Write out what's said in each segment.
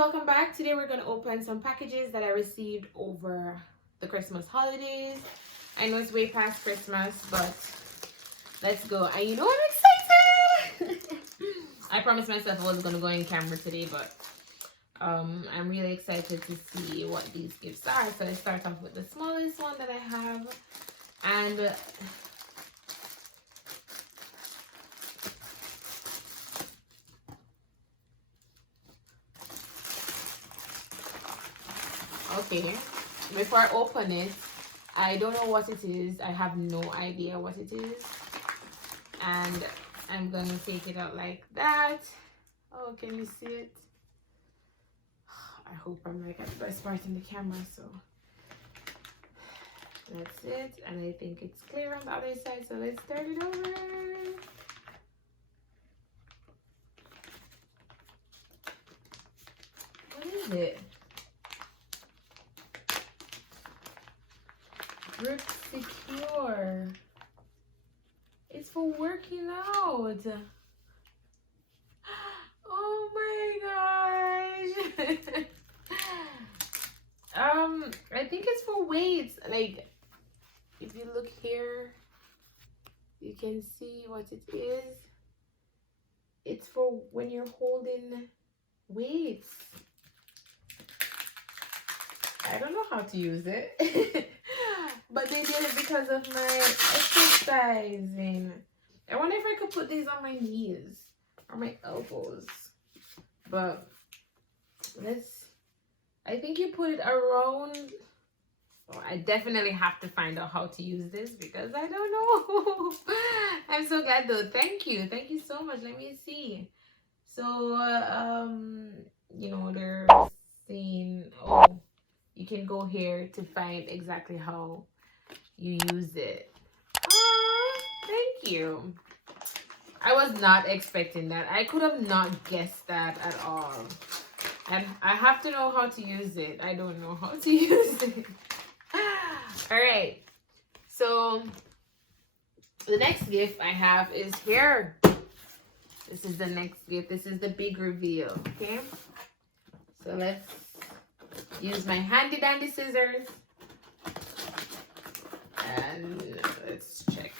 welcome back. Today we're going to open some packages that I received over the Christmas holidays. I know it's way past Christmas, but let's go. And you know I'm excited! I promised myself I wasn't going to go in camera today, but I'm really excited to see what these gifts are. So I start off with the smallest one that I have. And okay, before I open it, I don't know what it is. I have no idea what it is. And I'm gonna take it out like that. Oh, can you see it? I hope I'm like at the best part in the camera, so that's it. And I think it's clear on the other side, so let's start it over. What is it? Grip secure. It's for working out. Oh my gosh. I think it's for weights. Like, if you look here, you can see what it is. It's for when you're holding weights. I don't know how to use it. But they did it because of my exercising. I wonder if I could put these on my knees or my elbows. But I think you put it around. Oh, I definitely have to find out how to use this because I don't know. I'm so glad though. Thank you. Thank you so much. Let me see. So, you know, they're saying, oh, you can go here to find exactly how you use it. Thank you. I was not expecting that. I could have not guessed that at all. And I have to know how to use it. I don't know how to use it. All right. So the next gift I have is here. This is the next gift. This is the big reveal. Okay. So let's use my handy dandy scissors. And let's check.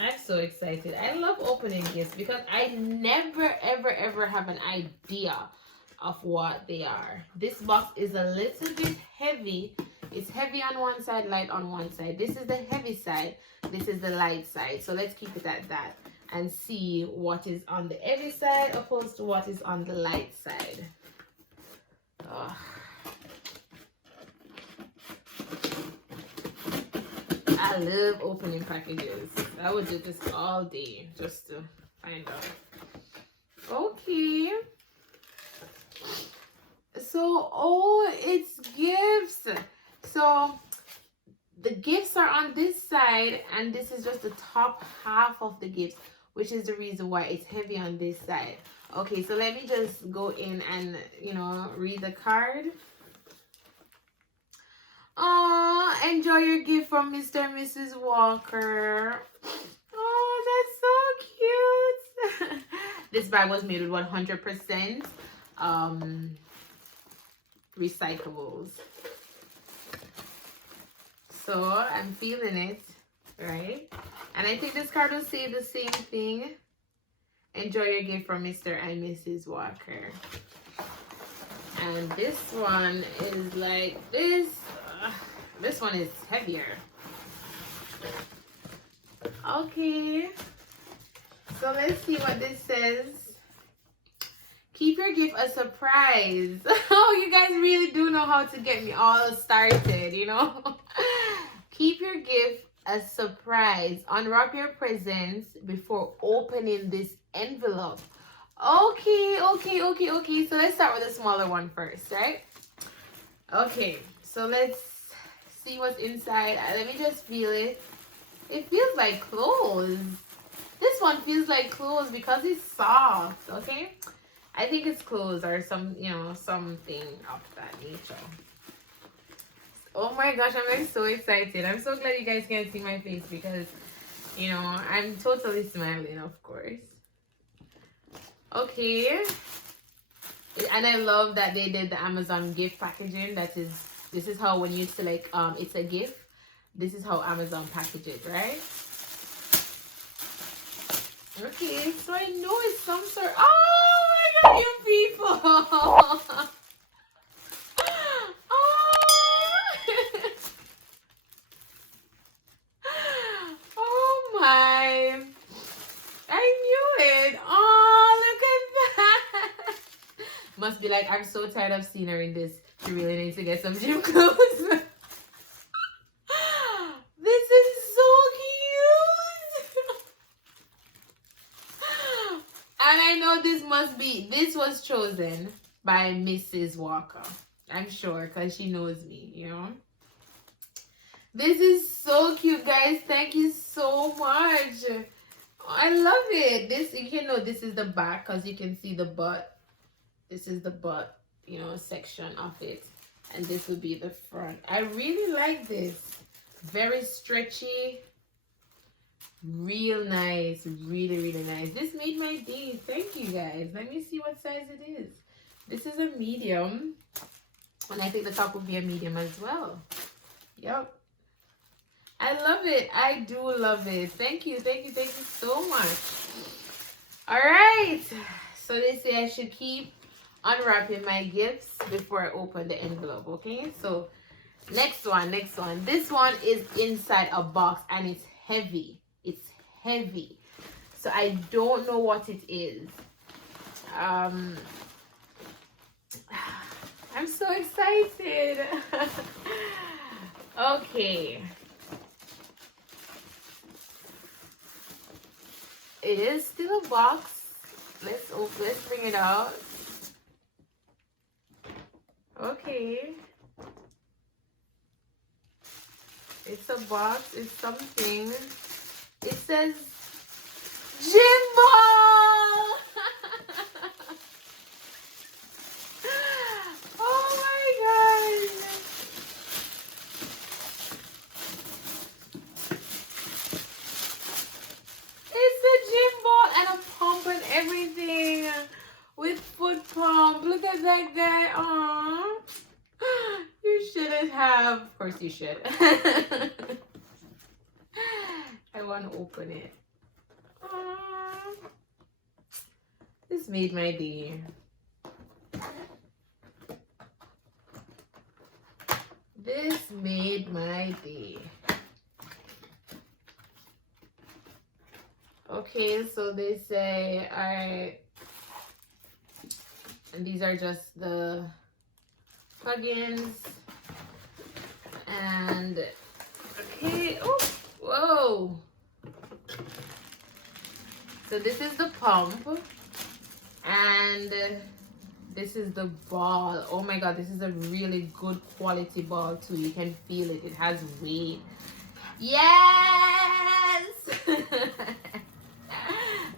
I'm so excited. I love opening gifts because I never ever have an idea of what they are. This box is a little bit heavy. It's heavy on one side, light on one side. This is the heavy side. This is the light side. So let's keep it at that and see what is on the heavy side opposed to what is on the light side. Oh. I love opening packages. I would do this all day just to find out. Okay. So, oh, it's gifts. So, the gifts are on this side, and this is just the top half of the gifts, which is the reason why it's heavy on this side. Okay, so let me just go in and, you know, read the card. Oh, enjoy your gift from Mr. and Mrs. Walker. Oh, that's so cute. This bag was made with 100% recyclables. So I'm feeling it, right? And I think this card will say the same thing. Enjoy your gift from Mr. and Mrs. Walker. And this one is like this. This one is heavier. Okay. So let's see what this says. Keep your gift a surprise. Oh, you guys really do know how to get me all started, you know? Keep your gift a surprise. Unwrap your presents before opening this envelope. Okay. So let's start with the smaller one first, right? Okay, so let's see what's inside. Let me just feel it. It feels like clothes. This one feels like clothes because it's soft, okay? I think it's clothes or some, you know, something of that nature. Oh my gosh, I'm like so excited. I'm so glad you guys can see my face because, you know, I'm totally smiling, of course. Okay. And I love that they did the Amazon gift packaging. This is how when you select it's a gift, this is how Amazon package it, right? Okay, so I know it's some sort. Oh my god, you people! Oh, oh my! I knew it. Oh, look at that! Must be like, I'm so tired of seeing her in this. She really needs to get some gym clothes. This is so cute. And I know this was chosen by Mrs. Walker. I'm sure, because she knows me, you know. This is so cute, guys. Thank you so much. I love it. This, you know, this is the back, because you can see the butt. This is the butt, you know, section of it. And this would be the front. I really like this. Very stretchy. Real nice. Really, really nice. This made my day. Thank you, guys. Let me see what size it is. This is a medium. And I think the top will be a medium as well. Yep. I love it. I do love it. Thank you. Thank you. Thank you so much. All right. So they say I should keep unwrapping my gifts before I open the envelope. Okay. So next one. This one is inside a box and it's heavy. It's heavy. So I don't know what it is. I'm so excited. Okay. It is still a box. Let's bring it out. Okay. It's a box. It's something. It says gym ball. Oh my god. It's a gym ball and a pump and everything. With foot pump. Look at that guy. Aww. You shouldn't have. Of course you should. I want to open it. Aww. This made my day. This made my day. Okay, so they say, alright. And these are just the plugins. And, okay, oh, whoa. So this is the pump. And this is the ball. Oh my god, this is a really good quality ball too. You can feel it. It has weight. Yes!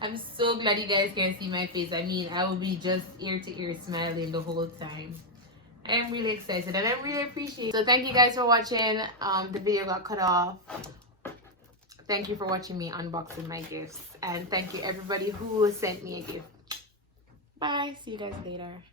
I'm so glad you guys can see my face. I mean, I will be just ear to ear smiling the whole time. I am really excited and I really appreciate it. So thank you guys for watching. The video got cut off. Thank you for watching me unboxing my gifts. And thank you everybody who sent me a gift. Bye. See you guys later.